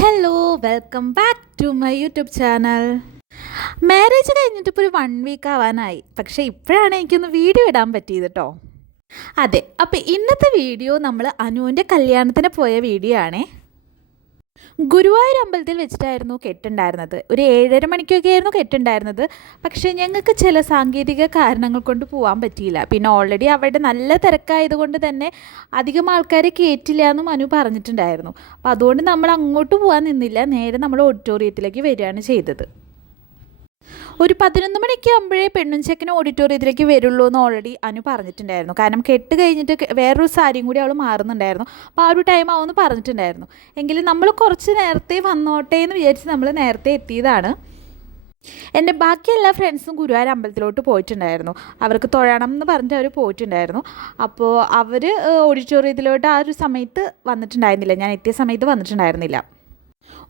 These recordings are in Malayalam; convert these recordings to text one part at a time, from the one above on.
Hello welcome back to my YouTube channel. Marriage കഴിഞ്ഞിട്ട് ഇപ്പോൾ ഒരു 1 വീക്ക് ആവാനായി. പക്ഷേ ഇപ്പോഴാണ് എനിക്കൊന്ന് വീഡിയോ ഇടാൻ പറ്റിയത് കേട്ടോ. അതെ, അപ്പോൾ ഇന്നത്തെ വീഡിയോ നമ്മൾ അനുവിൻ്റെ കല്യാണത്തിന് പോയ വീഡിയോ ആണേ. ഗുരുവായൂർ അമ്പലത്തിൽ വെച്ചിട്ടായിരുന്നു കെട്ടുണ്ടായിരുന്നത്. ഒരു 7:30 മണിക്കൊക്കെ ആയിരുന്നു കെട്ടുണ്ടായിരുന്നത്. പക്ഷേ ഞങ്ങൾക്ക് ചില സാങ്കേതിക കാരണങ്ങൾ കൊണ്ട് പോകാൻ പറ്റിയില്ല. പിന്നെ ഓൾറെഡി അവിടെ നല്ല തിരക്കായതുകൊണ്ട് തന്നെ അധികം ആൾക്കാരെ കയറ്റില്ല എന്നും അനു പറഞ്ഞിട്ടുണ്ടായിരുന്നു. അപ്പോൾ അതുകൊണ്ട് നമ്മൾ അങ്ങോട്ട് പോകാൻ നിന്നില്ല, നേരെ നമ്മൾ ഓഡിറ്റോറിയത്തിലേക്ക് വരികയാണ് ചെയ്തത്. ഒരു 11 മണിയൊക്കെ ആകുമ്പോഴേ പെണ്ണും ചെക്കനും ഓഡിറ്റോറിയത്തിലേക്ക് വരുള്ളൂ എന്ന് ഓൾറെഡി അനു പറഞ്ഞിട്ടുണ്ടായിരുന്നു. കാരണം കെട്ട് കഴിഞ്ഞിട്ട് വേറൊരു സാരിയും കൂടി അവൾ മാറുന്നുണ്ടായിരുന്നു. അപ്പോൾ ആ ഒരു ടൈം ആവുമെന്ന് പറഞ്ഞിട്ടുണ്ടായിരുന്നു. എങ്കിലും നമ്മൾ കുറച്ച് നേരത്തെ വന്നോട്ടെ എന്ന് വിചാരിച്ച് നമ്മൾ നേരത്തെ എത്തിയതാണ്. എൻ്റെ ബാക്കി എല്ലാ ഫ്രണ്ട്സും ഗുരുവായൂർ അമ്പലത്തിലോട്ട് പോയിട്ടുണ്ടായിരുന്നു. അവർക്ക് തൊഴണം എന്ന് പറഞ്ഞിട്ട് അവർ പോയിട്ടുണ്ടായിരുന്നു. അപ്പോൾ അവർ ഓഡിറ്റോറിയത്തിലോട്ട് ആ ഒരു സമയത്ത് വന്നിട്ടുണ്ടായിരുന്നില്ല. ഞാൻ എത്തിയ സമയത്ത് വന്നിട്ടുണ്ടായിരുന്നില്ല.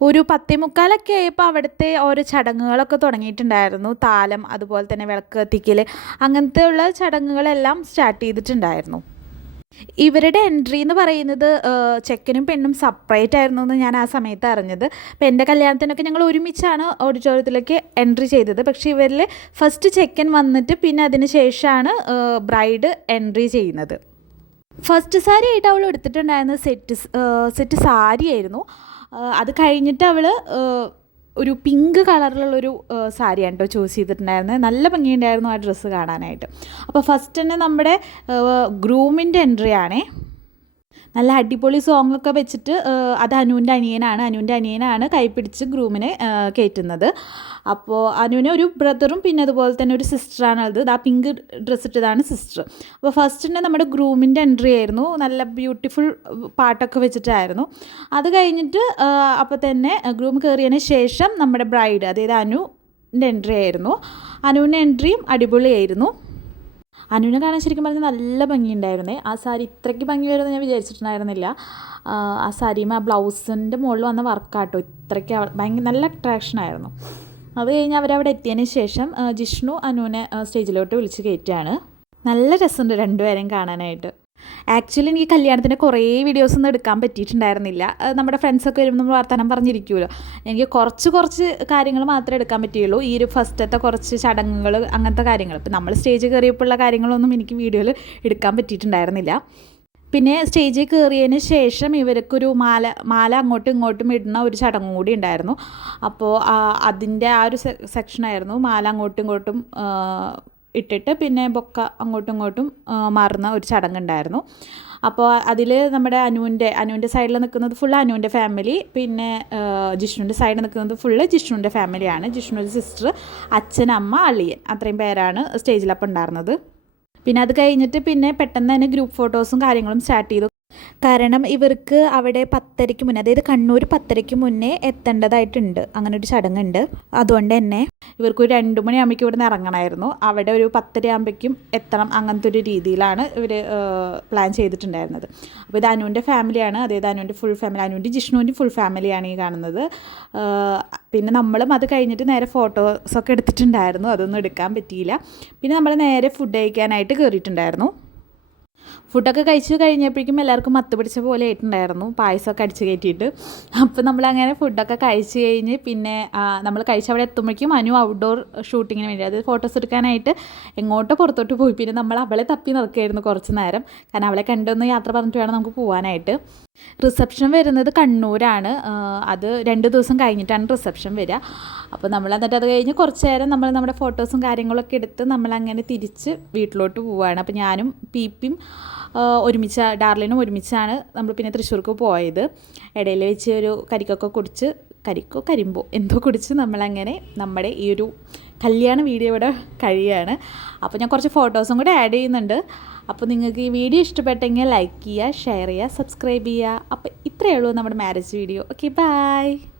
ഒരു 10:45 ആയപ്പോൾ അവിടുത്തെ ഓരോ ചടങ്ങുകളൊക്കെ തുടങ്ങിയിട്ടുണ്ടായിരുന്നു. താലം, അതുപോലെ തന്നെ വിളക്ക് കത്തിക്കൽ, അങ്ങനത്തെ ഉള്ള ചടങ്ങുകളെല്ലാം സ്റ്റാർട്ട് ചെയ്തിട്ടുണ്ടായിരുന്നു. ഇവരുടെ എൻട്രി എന്ന് പറയുന്നത് ചെക്കനും പെണ്ണും സെപ്പറേറ്റ് ആയിരുന്നു എന്ന് ഞാൻ ആ സമയത്ത് അറിഞ്ഞത്. അപ്പോൾ എൻ്റെ കല്യാണത്തിനൊക്കെ ഞങ്ങൾ ഒരുമിച്ചാണ് ഓഡിറ്റോറിയത്തിലേക്ക് എൻട്രി ചെയ്തത്. പക്ഷേ ഇവരിൽ ഫസ്റ്റ് ചെക്കൻ വന്നിട്ട് പിന്നെ അതിന് ശേഷമാണ് ബ്രൈഡ് എൻട്രി ചെയ്യുന്നത്. ഫസ്റ്റ് സാരി ആയിട്ട് അവൾ എടുത്തിട്ടുണ്ടായിരുന്നത് സെറ്റ് സാരിയായിരുന്നു. അത് കഴിഞ്ഞിട്ട് അവൾ ഒരു പിങ്ക് കളറിലുള്ളൊരു സാരിയാണ് കേട്ടോ ചൂസ് ചെയ്തിട്ടുണ്ടായിരുന്നത്. നല്ല ഭംഗിയുണ്ടായിരുന്നു ആ ഡ്രസ്സ് കാണാനായിട്ട്. അപ്പോൾ ഫസ്റ്റ് തന്നെ നമ്മുടെ ഗ്രൂമിൻ്റെ എൻട്രി ആണേ. നല്ല അടിപൊളി സോങ്ങൊക്കെ വെച്ചിട്ട് അത് അനുവിൻ്റെ അനിയനാണ് കൈപ്പിടിച്ച് ഗ്രൂമിനെ കയറ്റുന്നത്. അപ്പോൾ അനുവിന് ഒരു ബ്രദറും പിന്നെ അതുപോലെ തന്നെ ഒരു സിസ്റ്ററാണ് അത്. ആ പിങ്ക് ഡ്രസ്സ് ഇട്ടതാണ് സിസ്റ്റർ. അപ്പോൾ ഫസ്റ്റ് തന്നെ നമ്മുടെ ഗ്രൂമിൻ്റെ എൻട്രി ആയിരുന്നു. നല്ല ബ്യൂട്ടിഫുൾ പാട്ടൊക്കെ വെച്ചിട്ടായിരുന്നു. അത് കഴിഞ്ഞിട്ട് അപ്പോൾ തന്നെ ഗ്രൂം കയറിയതിന് ശേഷം നമ്മുടെ ബ്രൈഡ്, അതായത് അനുവിൻ്റെ എൻട്രി ആയിരുന്നു. അനുവിൻ്റെ എൻട്രിയും അടിപൊളിയായിരുന്നു. അനുവിനെ കാണാൻ ശരിക്കും പറഞ്ഞാൽ നല്ല ഭംഗിയുണ്ടായിരുന്നേ. ആ സാരി ഇത്രയ്ക്ക് ഭംഗി വരുമെന്ന് ഞാൻ വിചാരിച്ചിട്ടുണ്ടായിരുന്നില്ല. ആ സാരിയും ആ ബ്ലൗസിൻ്റെ മുകളിൽ വന്ന വർക്കാട്ടോ ഇത്രയ്ക്ക് ഭയങ്കര നല്ല അട്രാക്ഷനായിരുന്നു. അത് കഴിഞ്ഞ് അവരവിടെ എത്തിയതിന് ശേഷം ജിഷ്ണു അനുവിനെ സ്റ്റേജിലോട്ട് വിളിച്ച് കയറ്റുകയാണ്. നല്ല രസമുണ്ട് രണ്ടുപേരെയും കാണാനായിട്ട്. ആക്ച്വലി എനിക്ക് കല്യാണത്തിൻ്റെ കുറേ വീഡിയോസൊന്നും എടുക്കാൻ പറ്റിയിട്ടുണ്ടായിരുന്നില്ല. നമ്മുടെ ഫ്രണ്ട്സൊക്കെ വരുമ്പോൾ നമ്മൾ വർത്തമാനം പറഞ്ഞിരിക്കുമല്ലോ. എനിക്ക് കുറച്ച് കാര്യങ്ങൾ മാത്രമേ എടുക്കാൻ പറ്റുകയുള്ളൂ. ഈ ഒരു ഫസ്റ്റത്തെ കുറച്ച് ചടങ്ങുകൾ, അങ്ങനത്തെ കാര്യങ്ങൾ. ഇപ്പം നമ്മൾ സ്റ്റേജ് കയറിയപ്പോഴുള്ള കാര്യങ്ങളൊന്നും എനിക്ക് വീഡിയോയിൽ എടുക്കാൻ പറ്റിയിട്ടുണ്ടായിരുന്നില്ല. പിന്നെ സ്റ്റേജിൽ കയറിയതിന് ശേഷം ഇവർക്കൊരു മാല അങ്ങോട്ടും ഇങ്ങോട്ടും ഇടുന്ന ഒരു ചടങ്ങും കൂടി ഉണ്ടായിരുന്നു. അപ്പോൾ അതിൻ്റെ ആ ഒരു സെക്ഷനായിരുന്നു. മാല അങ്ങോട്ടും ഇങ്ങോട്ടും ഇട്ടിട്ട് പിന്നെ ബൊക്ക അങ്ങോട്ടും ഇങ്ങോട്ടും മാറുന്ന ഒരു ചടങ്ങുണ്ടായിരുന്നു. അപ്പോൾ അതിൽ നമ്മുടെ അനുവിൻ്റെ സൈഡിൽ നിൽക്കുന്നത് ഫുള്ള് അനുവിൻ്റെ ഫാമിലി, പിന്നെ ജിഷ്ണുവിൻ്റെ സൈഡിൽ നിൽക്കുന്നത് ഫുള്ള് ജിഷ്ണുവിൻ്റെ ഫാമിലിയാണ്. ജിഷ്ണുവിൻ്റെ സിസ്റ്റർ, അച്ഛൻ, അമ്മ, അളിയൻ, അത്രയും പേരാണ് സ്റ്റേജിലപ്പം ഉണ്ടായിരുന്നത്. പിന്നെ അത് കഴിഞ്ഞിട്ട് പിന്നെ പെട്ടെന്ന് തന്നെ ഗ്രൂപ്പ് ഫോട്ടോസും കാര്യങ്ങളും സ്റ്റാർട്ട് ചെയ്തു. കാരണം ഇവർക്ക് അവിടെ 10:30 മുന്നേ, അതായത് കണ്ണൂർ 10:30 മുന്നേ എത്തേണ്ടതായിട്ടുണ്ട്. അങ്ങനെ ഒരു ചടങ്ങുണ്ട്. അതുകൊണ്ട് തന്നെ ഇവർക്ക് ഒരു 2 മണിയാകുമ്പോഴേക്കും ഇവിടെ നിന്ന് ഇറങ്ങണമായിരുന്നു. അവിടെ ഒരു 10:30 ആകുമ്പോഴേക്കും എത്തണം. അങ്ങനത്തെ ഒരു രീതിയിലാണ് ഇവർ പ്ലാൻ ചെയ്തിട്ടുണ്ടായിരുന്നത്. അപ്പോൾ ഇത് അനുവിൻ്റെ ഫാമിലിയാണ്, അതായത് അനുവിൻ്റെ ഫുൾ ഫാമിലി, അനുവിൻ്റെ ജിഷ്ണുവിൻ്റെ ഫുൾ ഫാമിലിയാണ് ഈ കാണുന്നത്. പിന്നെ നമ്മളും അത് കഴിഞ്ഞിട്ട് നേരെ ഫോട്ടോസൊക്കെ എടുത്തിട്ടുണ്ടായിരുന്നു. അതൊന്നും എടുക്കാൻ പറ്റിയില്ല. പിന്നെ നമ്മൾ നേരെ ഫുഡ് കഴിക്കാനായിട്ട് കയറിയിട്ടുണ്ടായിരുന്നു. ഫുഡൊക്കെ കഴിച്ച് കഴിഞ്ഞപ്പോഴേക്കും എല്ലാവർക്കും മത്ത് പിടിച്ച പോലെ ആയിട്ടുണ്ടായിരുന്നു, പായസമൊക്കെ അടിച്ച് കയറ്റിയിട്ട്. അപ്പോൾ നമ്മളങ്ങനെ ഫുഡൊക്കെ കഴിച്ച് കഴിഞ്ഞ് പിന്നെ നമ്മൾ കഴിച്ചവിടെ എത്തുമ്പോഴേക്കും അനു ഔട്ട്ഡോർ ഷൂട്ടിങ്ങിന് വേണ്ടി, അതായത് ഫോട്ടോസ് എടുക്കാനായിട്ട് എങ്ങോട്ടോ പുറത്തോട്ട് പോയി. പിന്നെ നമ്മൾ അവളെ തപ്പി നടക്കുകയായിരുന്നു കുറച്ച് നേരം. കാരണം അവളെ കണ്ടൊന്ന് യാത്ര പറഞ്ഞിട്ട് വേണം നമുക്ക് പോകാനായിട്ട്. റിസപ്ഷൻ വരുന്നത് കണ്ണൂരാണ്. അത് 2 ദിവസം കഴിഞ്ഞിട്ടാണ് റിസപ്ഷൻ വരിക. അപ്പോൾ നമ്മൾ എന്നിട്ട് അത് കഴിഞ്ഞ് കുറച്ച് നേരം നമ്മൾ നമ്മുടെ ഫോട്ടോസും കാര്യങ്ങളൊക്കെ എടുത്ത് നമ്മളങ്ങനെ തിരിച്ച് വീട്ടിലോട്ട് പോവുകയാണ്. അപ്പോൾ ഞാനും പീപ്പിയും ഡാർലിനും ഒരുമിച്ചാണ് നമ്മൾ പിന്നെ തൃശ്ശൂർക്ക് പോയത്. ഇടയിൽ വെച്ച് ഒരു കരിമ്പോ എന്തോ കുടിച്ച് നമ്മളങ്ങനെ നമ്മുടെ ഈ ഒരു കല്യാണ വീഡിയോ ഇവിടെ കഴിയുകയാണ്. അപ്പോൾ ഞാൻ കുറച്ച് ഫോട്ടോസും കൂടെ ആഡ് ചെയ്യുന്നുണ്ട്. അപ്പോൾ നിങ്ങൾക്ക് ഈ വീഡിയോ ഇഷ്ടപ്പെട്ടെങ്കിൽ ലൈക്ക് ചെയ്യുക, ഷെയർ ചെയ്യുക, സബ്സ്ക്രൈബ് ചെയ്യുക. അപ്പോൾ ഇത്രയേ ഉള്ളൂ നമ്മുടെ മാരേജ് വീഡിയോ. Okay, by.